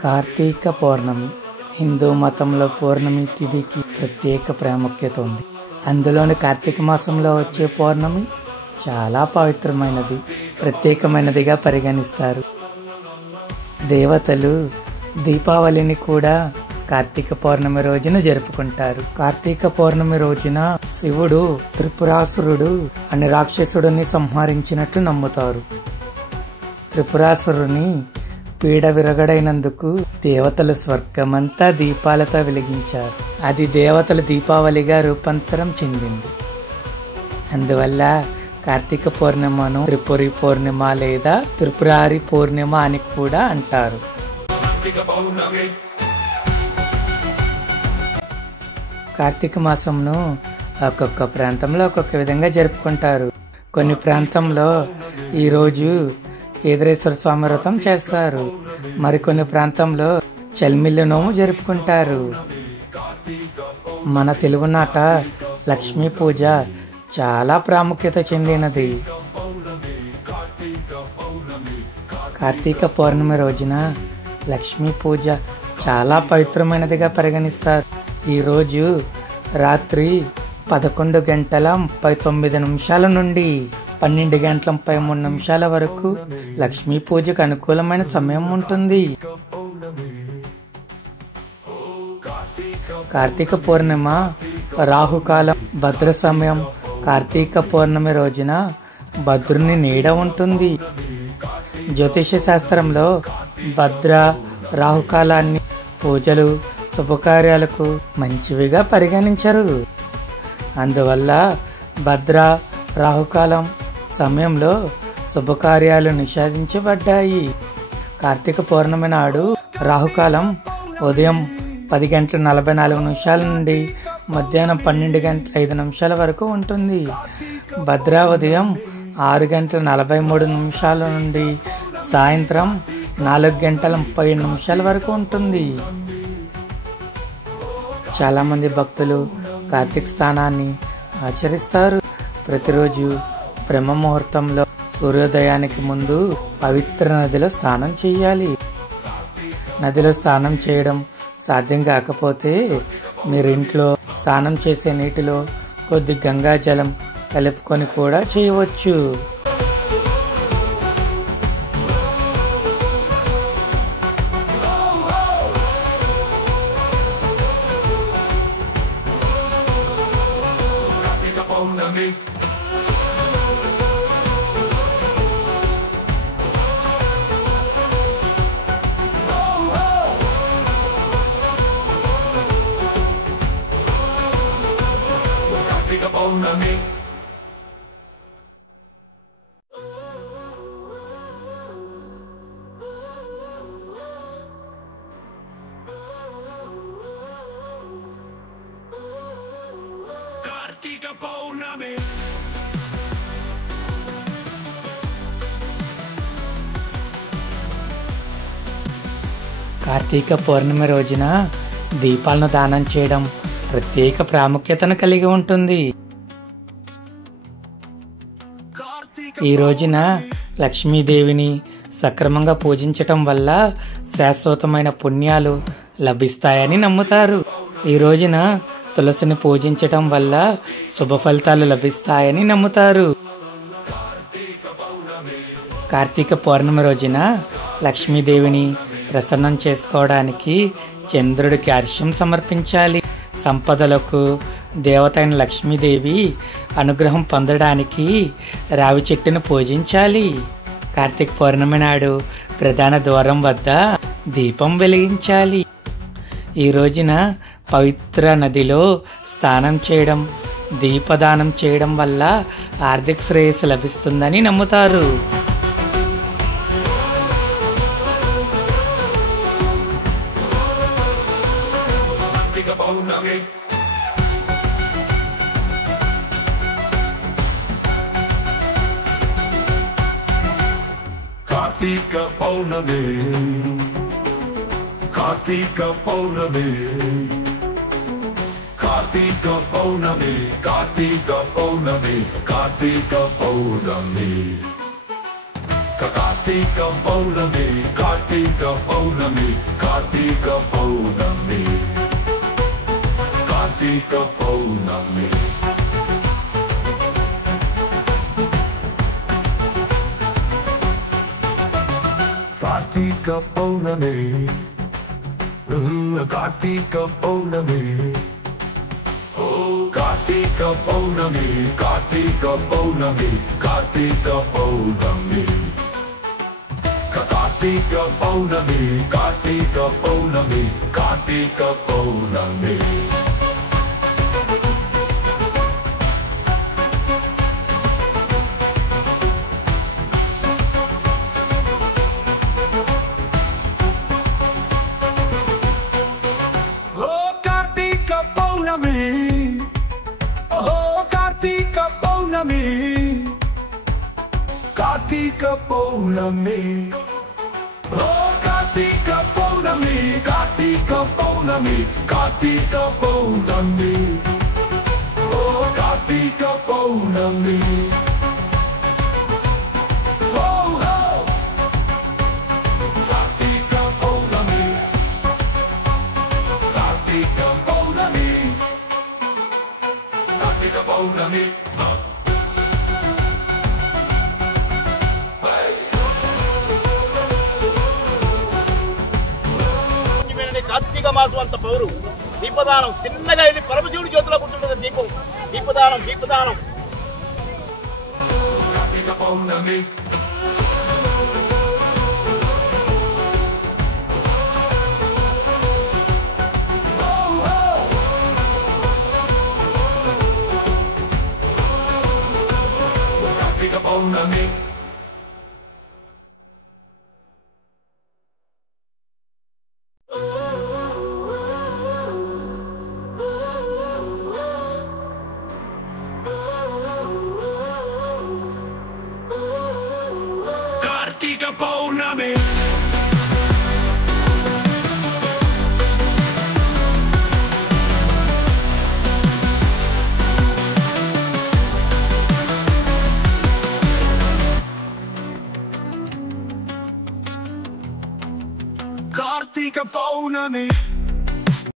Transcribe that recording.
కార్తీక పౌర్ణమి హిందూ మతంలో పౌర్ణమి తిథికి ప్రత్యేక ప్రాముఖ్యత ఉంది. అందులోని కార్తీక మాసంలో వచ్చే పౌర్ణమి చాలా పవిత్రమైనది, ప్రత్యేకమైనదిగా పరిగణిస్తారు. దేవతలు దీపావళిని కూడా కార్తీక పౌర్ణమి రోజున జరుపుకుంటారు. కార్తీక పౌర్ణమి రోజున శివుడు త్రిపురాసురుడు అనే రాక్షసుడిని సంహరించినట్లు నమ్ముతారు. త్రిపురాసురుని పీడ విరగడైనందుకు దేవతలు స్వర్గమంతా దీపాలతో వెలిగించారు. అది దేవతల దీపావళిగా రూపాంతరం చెందింది. అందువల్ల కార్తీక పౌర్ణిమను త్రిపురి పౌర్ణిమ లేదా త్రిపురారి పౌర్ణిమ అని కూడా అంటారు. కార్తీక మాసంను ఒక్కొక్క ప్రాంతంలో ఒక్కొక్క విధంగా జరుపుకుంటారు. కొన్ని ప్రాంతంలో ఈరోజు కేదారేశ్వర స్వామి వ్రతం చేస్తారు. మరికొన్ని ప్రాంతంలో చల్మిల్లి నోము జరుపుకుంటారు. మన తెలుగునాట లక్ష్మీ పూజ చాలా ప్రాముఖ్యత చెందినది. కార్తీక పౌర్ణమి రోజున లక్ష్మీ పూజ చాలా పవిత్రమైనదిగా పరిగణిస్తారు. ఈరోజు రాత్రి 11:39 నుండి 12:33 వరకు లక్ష్మీ పూజకు అనుకూలమైన సమయం ఉంటుంది. కార్తీక పౌర్ణిమ రాహుకాలం, భద్ర సమయం. కార్తీక పౌర్ణమి రోజున భద్రుని నీడ ఉంటుంది. జ్యోతిష శాస్త్రంలో భద్ర రాహుకాలాన్ని పూజలు శుభకార్యాలకు మంచివిగా పరిగణించరు. అందువల్ల భద్ర రాహుకాలం సమయంలో శుభకార్యాలు నిషేధించబడ్డాయి. కార్తీక పౌర్ణమి నాడు రాహుకాలం ఉదయం 10:44 నుండి మధ్యాహ్నం 12:05 వరకు ఉంటుంది. భద్ర ఉదయం 6:43 నుండి సాయంత్రం 4:30 వరకు ఉంటుంది. చాలా మంది భక్తులు కార్తీక స్నానాన్ని ఆచరిస్తారు. ప్రతిరోజు బ్రహ్మ ముహూర్తంలో సూర్యోదయానికి ముందు పవిత్ర నదిలో స్నానం చేయాలి. నదిలో స్నానం చేయడం సాధ్యం కాకపోతే మీరు ఇంట్లో స్నానం చేసే నీటిలో కొద్ది గంగాజలం కలుపుకొని కూడా చేయవచ్చు. కార్తీక పౌర్ణమి రోజున దీపాలను దానం చేయడం ప్రత్యేక ప్రాముఖ్యతను కలిగి ఉంటుంది. ఈ రోజున లక్ష్మీదేవిని సక్రమంగా పూజించటం వల్ల శాశ్వతమైన పుణ్యాలు లభిస్తాయని నమ్ముతారు. ఈ రోజున తులసిని పూజించటం వల్ల శుభ ఫలితాలు లభిస్తాయని నమ్ముతారు. కార్తీక పౌర్ణమి రోజున లక్ష్మీదేవిని ప్రసన్నం చేసుకోవడానికి చంద్రుడికి అర్ఘ్యం సమర్పించాలి. సంపదలకు దేవత అయిన లక్ష్మీదేవి అనుగ్రహం పొందడానికి రావి చెట్టును పూజించాలి. కార్తీక పౌర్ణమి నాడు ప్రధాన ద్వారం వద్ద దీపం వెలిగించాలి. ఈ రోజున పవిత్ర నదిలో స్నానం చేయడం, దీపదానం చేయడం వల్ల ఆర్థిక శ్రేయస్సు లభిస్తుందని నమ్ముతారు. కార్తీక పౌర్ణమి, కార్తీక పౌర్ణమి, కార్తీక పౌర్ణమి, కార్తీక పౌర్ణమి, కార్తీక పౌర్ణమి, Kartika Paunami, Kartika Paunami, Kartika Paunami, Kartika Paunami. Kartika Paunami, Kartika Paunami. Oh, Kartika Paunami, Kartika Paunami, Kartika Paunami. Kartika Paunami, Kartika Paunami, Kartika Paunami. Oh, Kartika Paunami, oh, Kartika Paunami, Kartika Paunami. Oh, Kartika Paunami, Kartika Paunami, Kartika Paunami. Oh, Kartika Paunami. Oh, oh. Kartika Paunami, Kartika Paunami, Kartika Paunami. Karthika మాసం అంత పౌరు దీపదానం తిన్నగా వెళ్ళి పరమశివుడి చేతిలో కూర్చుంటుంది దీపం దీపదానం దీపదానం Kartika Paunami. Oh, oh. Kartika Paunami. Kartika Paunami. Kartika Paunami.